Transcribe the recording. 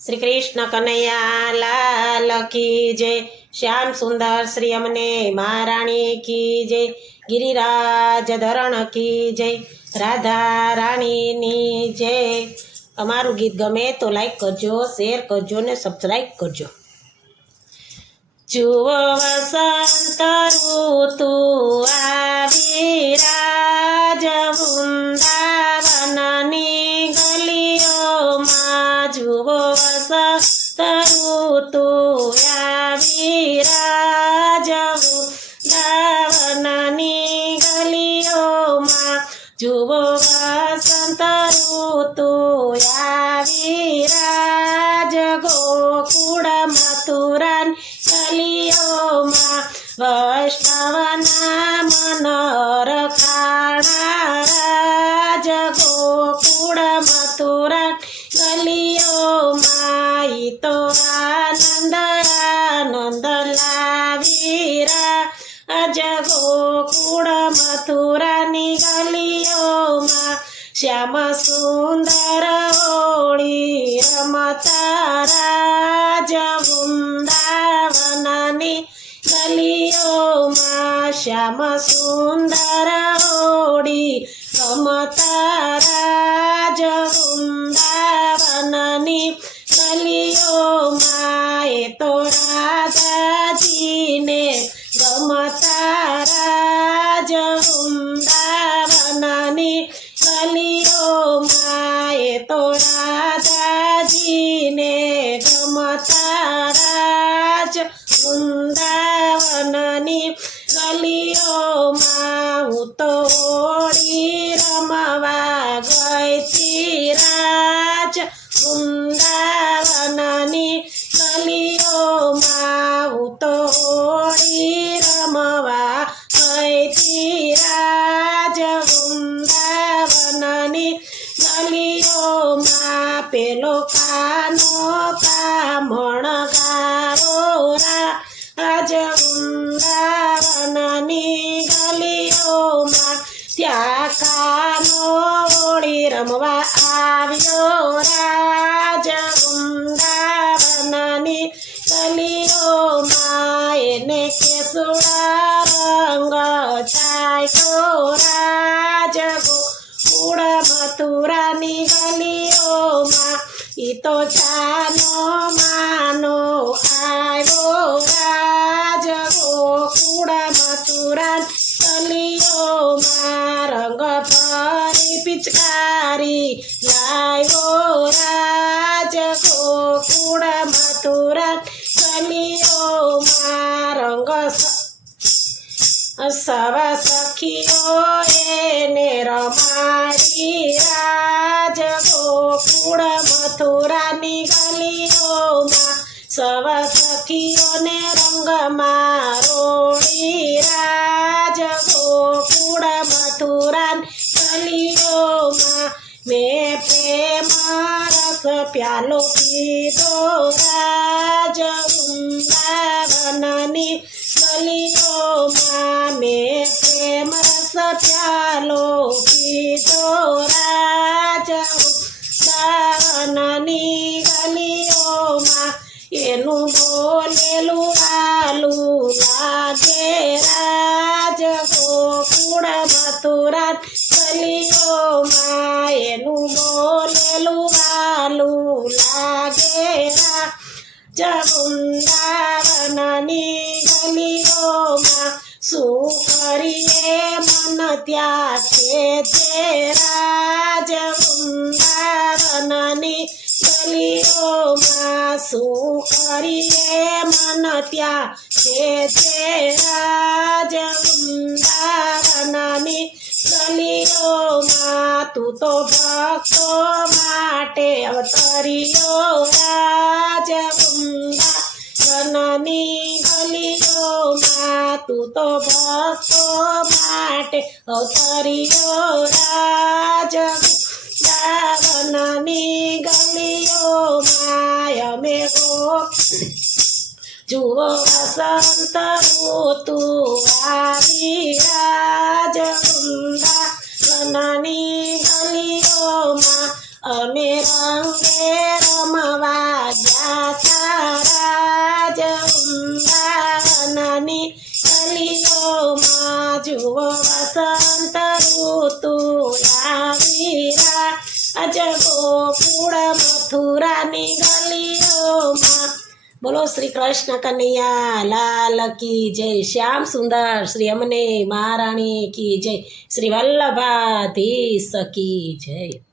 श्री कृष्ण कन्हैया लाल की जय। श्याम सुंदर श्री अमने महाराणी की जय। गिरिराज धरण की जय। राधा राणी नी जय। अमारू गीत गमे तो लाइक करजो, शेर करजो ने सब्सक्राइब करजो। जुओ वसंत ऋतु आवी राज वृंदावननी गलियों जुओ वसंत ऋतु आवी राज वृंदावननी गलियों जुओ वसंत ऋतु आवी राज गोकुळ मथुरा गलियों वैष्णवना मन रखाणा राज गोकुळ मथुरा गलियों तो आनंद आनंद लावीरा अज गोकुळ मथुरा गलियों श्याम सुंदर होळी रमता राज वृंदावननी गलियों श्याम सुंदर होळी रमता राज वृंदावननी गलियों तो राधा जी ने रमता राज वृंदावननी गलियों तो राधा जी ने रमता राज वृंदावननी गलियों हूँ तो होळी रमवा गई थी राज वृंदावननी गलियों हूँ तो होळी रमवा गई थी राज वृंदावननी गलियों पेलो कानो कामण गारो राज वृंदावननी गलियों त्या कानो होळी रमवा आव्यो राज वृंदावननी गलियों एने केसुड़ा रंग छायो राज गोकुळ मथुरानी गलियों तो छानो मानो आयो राज गोकुळ मथुरा गलियों रंग भरी पिचकारी लायो राज गोकुळ मथुरा गलियों रंग सब सखियों एने रमाड़ी राज गोकुळ मथुरानी गलियों सब सखियों ने रंग मारोड़ी राज गोकुळ मथुरा गलियों में प्रेम रस प्यालो पीधो राज वृंदावननी गलियों में प्रेम रस प्यालो पीधो राज वृंदावननी गलियों एनु बोलेलू आलू लागे राज गोकुळ मथुरा गलियों एनु बोलेलू आलू लागे राज वृंदावननी गलियों शू करिए मन त्यागे छे राज वृंदावननी गलियों शू करिए मन त्यागे छे राज वृंदावननी गलियों तू तो भक्तो माटे अवतरियो राज वृंदावननी गलियों तू तो भक्तो माटे अवतरियो राज वृंदावननी गलियों अमे जुओ वसंत ऋतु आवी राज वृंदावननी गलियों अमे रंगे रमवा ગલીઓમાં જુઓ વસંત ઋતુ આવીરા અજ ગોકુળ મથુરાની ગલીઓમાં બોલો શ્રી કૃષ્ણ કનૈયા લાલ કી જય શ્યામ સુંદર શ્રી અમને મહારાણી કી જય શ્રી વલ્લભાધીશ કી જય